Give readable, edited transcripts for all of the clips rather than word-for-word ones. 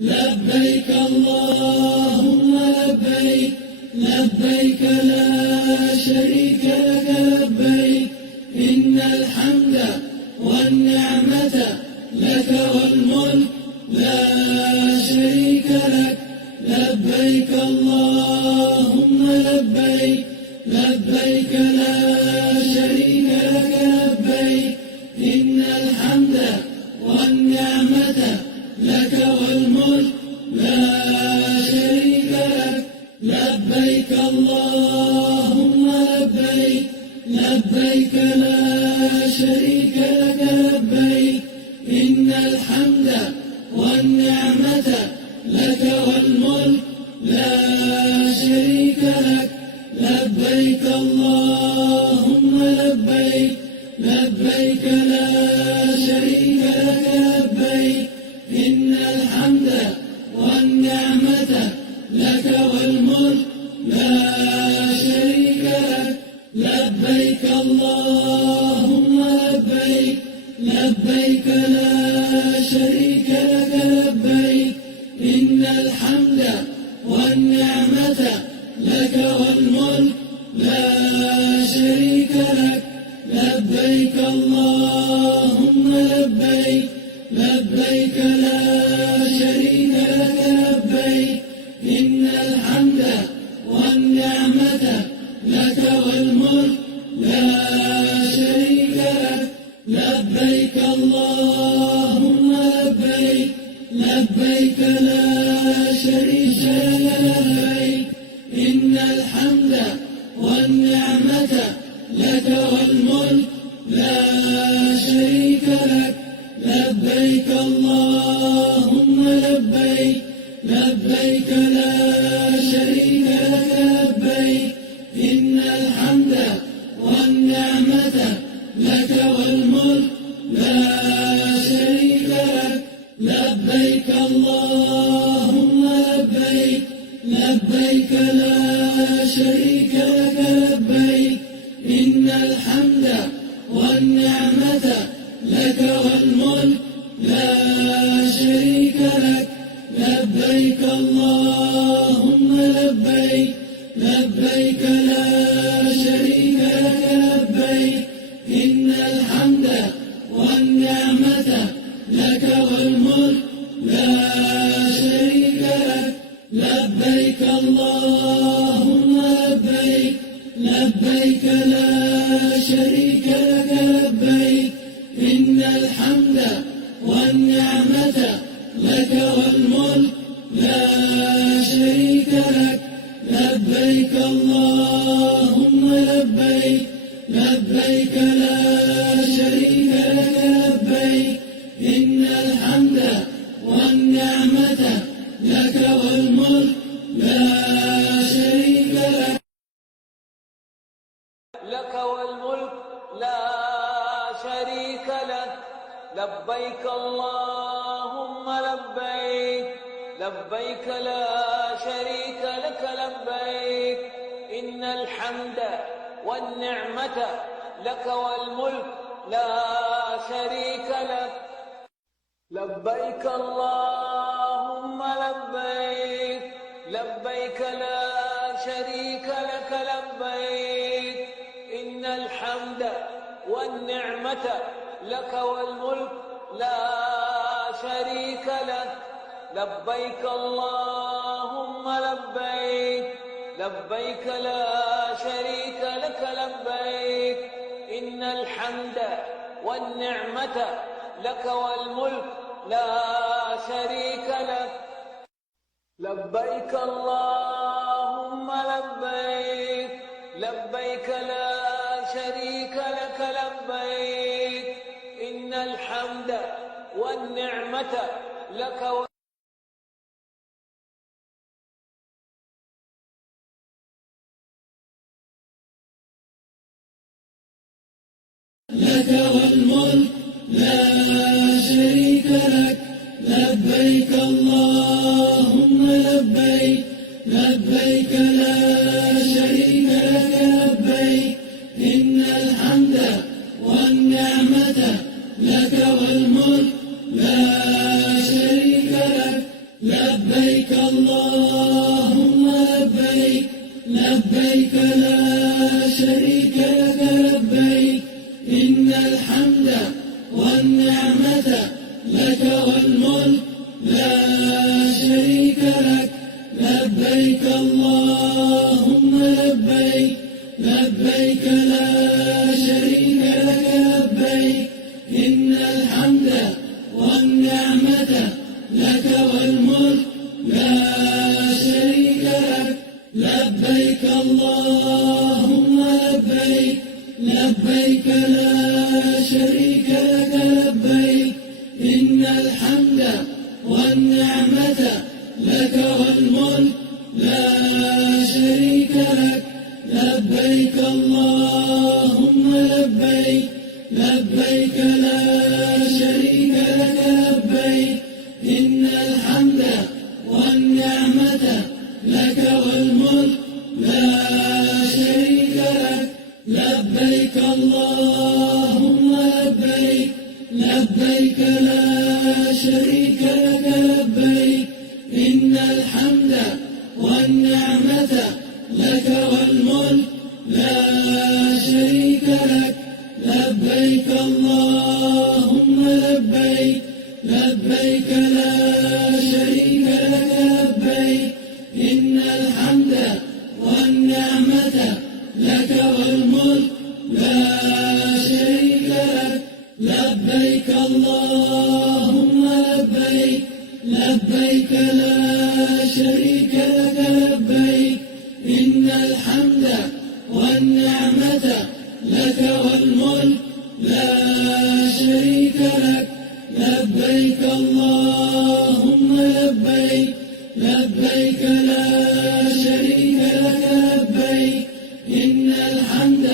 لبيك اللهم لبيك لبيك لا شريك لك لبيك إن الحمد والنعمة لك والملك لا شريك لك لبيك اللهم لبيك لبيك لا شريك لك لبيك إن الحمد والنعمة لك والملك لا شريك لك لبيك اللهم لبيك لبيك لا شريك لك لبيك إن الحمد والنعمة لك والملك لا شريك لك لبيك اللهم لبيك لبيك لا شريك لك لبيك إن الحمد والنعمة لك والملك لا شريك لك لبيك اللهم لبيك لبيك لا شريك لك لبيك إن الحمد والنعمة لك والملك لا شريك لك لبيك اللهم لبيك لبيك لا شريك لك لبيك إن الحمد والنعمة لك والملك لا شريك لك لبيك اللهم لبيك لبيك لا شريك لك لبيك إن الحمد والنعمة لك والملك لا شريك لك لبيك اللهم لبيك لبيك لا شريك لك لبيك إن الحمد والنعمة لك والملك لا شريك لك لبيك اللهم لبيك لبيك لا شريك لك لبيك إن الحمد والنعمة لك والملك لا شريك لك لبيك اللهم لبيك لبيك لا شريك لك لبيك إن الحمد والنعمة لك والملك لا شريك لك لبيك اللهم لبيك لبيك لا شريك لك لبيك إن الحمد والنعمة لك والملك لا شريك لك لبيك اللهم لبيك لبيك لا شريك لك لبيك إن الحمد والنعمة لك والملك لا شريك لك لك والملك لا شريك لك لبيك اللهم لبيك لبيك لا شريك لك لبيك إن الحمد والنعمة لك والملك لا شريك لك لبيك اللهم لبيك لبيك لا شريك لك لبيك إن الحمد والنعمة لك والملك لا شريك لك لبيك اللهم لبيك لبيك لا شريك لك لبيك إن الحمد والنعمة لك والملك لا شريك لك لبيك اللهم لبيك لبيك لا شريك لك لبيك إن الحمد والنعمة لك لك والملك لا شريك لك لبيك اللهم لبيك لبيك لا شريك لك لبيك إن الحمد والنعمة لك والملك لا شريك لبيك اللهم لبيك لبيك لا شريك لك لبيك إن الحمد والنعمة لك والملك لا شريك لك لبيك اللهم لبيك لبيك لا شريك لك لبيك إن الحمد والنعمة لك والملك لا شريك لك لبيك اللهم لبيك لبيك لا شريك لك لبيك إن الحمد والنعمة لك والملك لا شريك لك لبيك اللهم لبيك لبيك لا شريك لك لبيك إن الحمد والنعمة لك والملك لا شريك لك لبيك اللهم لبيك لبيك لا شريك لك لبيك إن الحمد والنعمة لك والملك لا شريك لك لبيك اللهم لبيك لبيك لا شريك لك لبيك إن الحمد والنعمة لك والملك لا شريك لك لبيك اللهم لبيك لبيك لا شريك لك لبيك إن الحمد والنعمة لك والملك لا شريك لك لبيك اللهم لبيك لبيك لا شريك لك لبيك إن الحمد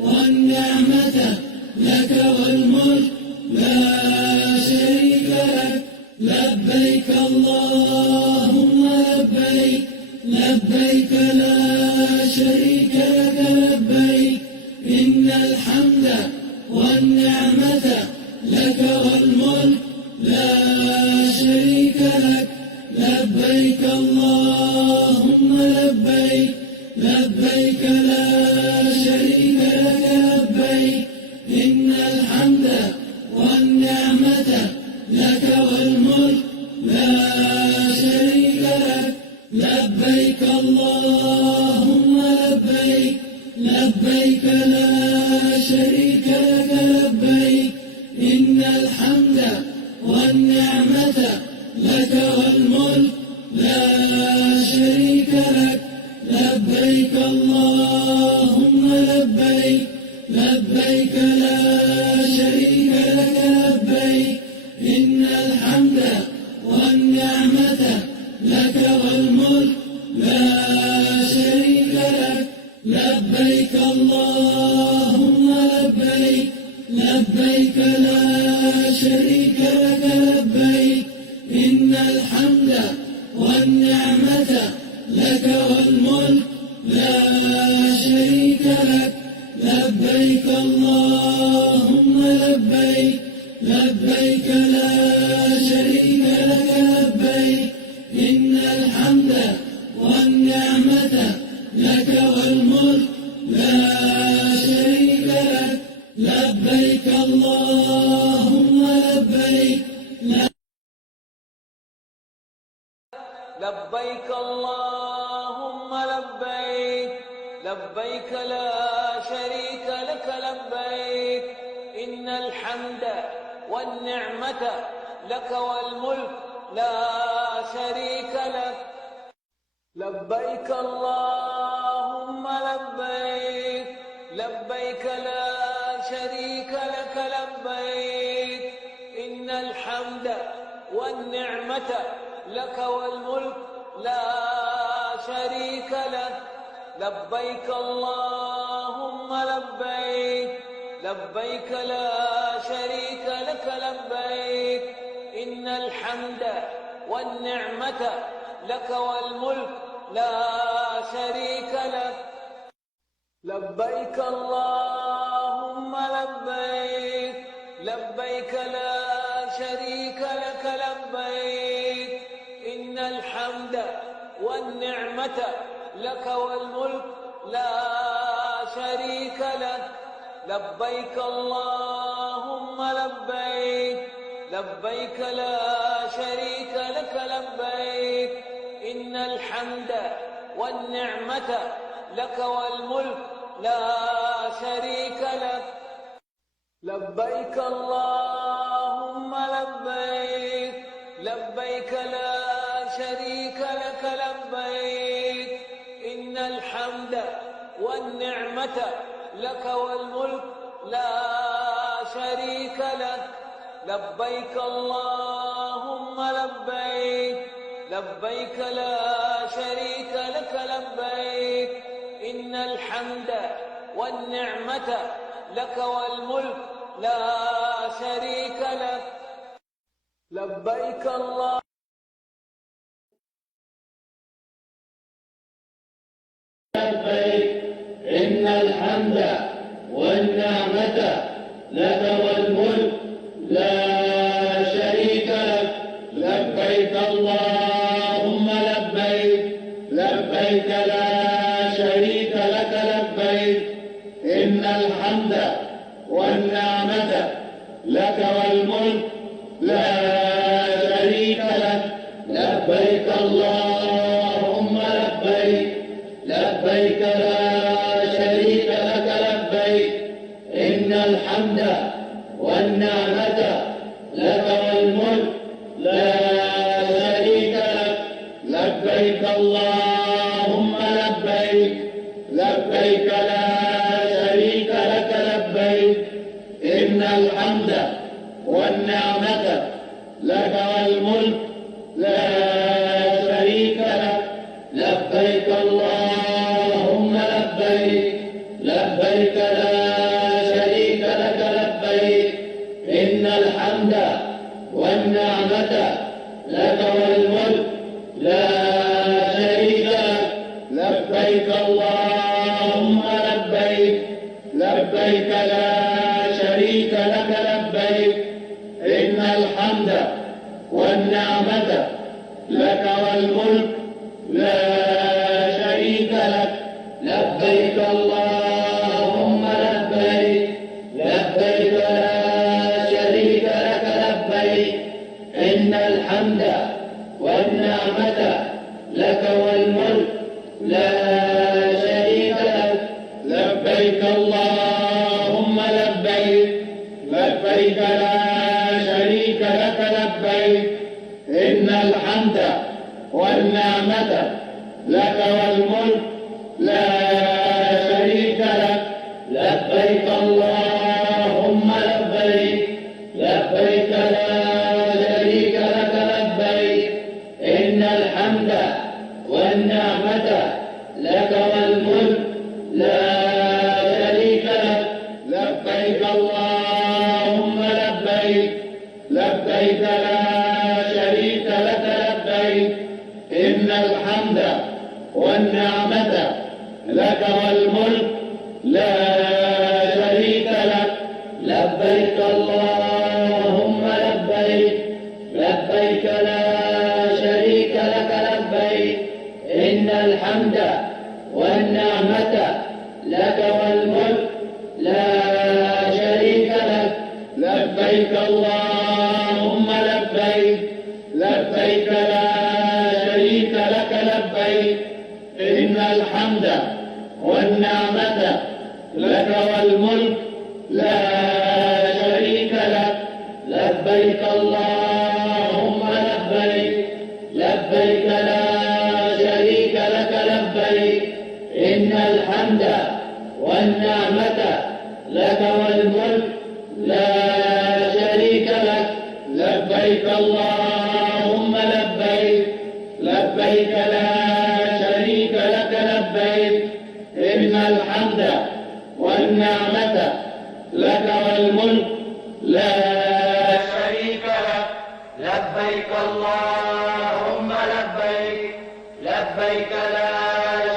والنعمة لك والملك لا شريك لك لبيك اللهم لبيك لبيك لا شريك لك لبيك إن الحمد والنعمة لك والملك لا شريك لك لبيك اللهم لبيك لبيك لا شريك لك لبيك إن الحمد والنعمة لك والملك لا شريك لك لبيك اللهم لبيك لبيك لا شريك لك لبيك إن الحمد والنعمة لك والملك لا شريك لك لبيك اللهم لبيك لبيك لا شريك لك لبيك إن الحمد والنعمة لك والملك لا شريك لك لبيك اللهم لبيك لبيك لا شريك لك لبيك إن الحمد والنعمة لك والملك لا شريك لك لبيك اللهم لبيك لبيك لا شريك لك لبيك إن الحمد والنعمة لك والملك لا شريك لك لبيك اللهم لبيك لبيك اللهم لبيك لبيك لا شريك لك لبيك إن الحمد والنعمة لك والملك لا شريك لك لبيك اللهم لبيك لبيك لا شريك لك لبيك إن الحمد والنعمة لك والملك لا شريك لك لبيك اللهم لبيك لبيك لا شريك لك لبيك إن الحمد والنعمة لك والملك لا شريك لك لبيك اللهم لبيك لبيك لا شريك لك لبيك إن الحمد والنعمة لك والملك لا شريك لك. لبيك اللهم لبيك، لبيك لا شريك لك لبيك، إن الحمد والنعمة لك والملك لا شريك لك. لبيك اللهم لبيك، لبيك لا شريك لك لبيك، إن الحمد والنعمة لك والملك لا شريك لك. لبيك اللهم لبيك، لبيك لا شريك لك لبيك، إن الحمد والنعمة لك والملك لا شريك لك. لبيك الله. لبيك إن الحمد والنعمة لك والملك لا شريك لك. لبيك اللهم لبيك، لبيك لا شريك لك لبيك، إن الحمد والنعمة لك والملك لا شريك لك. لبيك اللهم لبيك، لبيك لا شريك لك لبيك، إن الحمد والنعمة لك والملك لا شريك لك. لبيك اللهم لبيك، لبيك لا شريك لك لبيك، إن الحمد والنعمة لك والملك لا شريك لك. لبيك اللهم لبيك، لبيك لا شريك لك لبيك، إن الحمد والنعمة لك والملك لا شريك لك. لبيك اللهم لبيك، لبيك لا شريك لك لبيك، إن الحمد والنعمة لك والملك لا شريك لك. لبيك اللهم لبيك، لبيك لا شريك لك لبيك، إن الحمد والنعمة لك والملك لا شريك لك. لبيك اللهم لبيك، لبيك لا شريك لك لبيك، إن الحمد والنعمة لك والملك لا شريك لك. لبيك اللهم لبيك، لبيك لا شريك لك لبيك، إن الحمد والنعمة لك والملك لا شريك لك. لبيك اللهم لبيك، لبيك لا شريك لك لبيك، إن الحمد والنعمة لك والملك لا شريك لك. لبيك اللهم لبيك، لبيك لا شريك لك لبيك، إن الحمد والنعمة لك والملك لا شريك لك. لبيك اللهم لبيك، لبيك لا شريك لك لبيك، إن الحمد والنعمة لك والملك لا شريك لك. لبيك اللهم لبيك، لبيك لا شريك لك لبيك، إن الحمد والنعمة لك والملك لا شريك لك. لبيك اللهم لبيك، لبيك لا شريك لك لبيك، إن الحمد والنعمة لك والملك لا شريك لك. لبيك اللهم لبيك، لبيك لا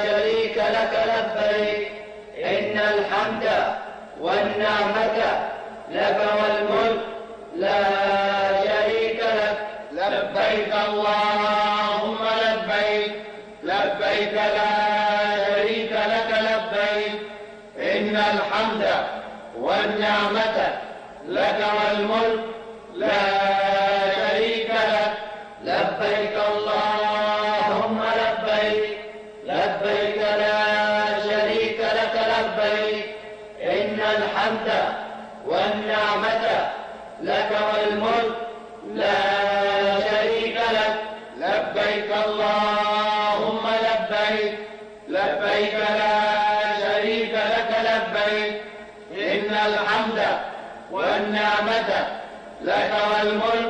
شريك لك لبيك، إن الحمد والنعمة لك والملك لا شريك لك. لبيك اللهم لبيك، لبيك لا شريك لك لبيك إن الحمد والنعمة لك والملك لا شريك لك لبيك اللهم لبيك لبيك لا شريك لك لبيك إن الحمد والنعمة لك والملك لا شريك لك لبيك اللهم لبيك لبيك لا شريك لك لبيك إن الحمد والنعمة لك والملك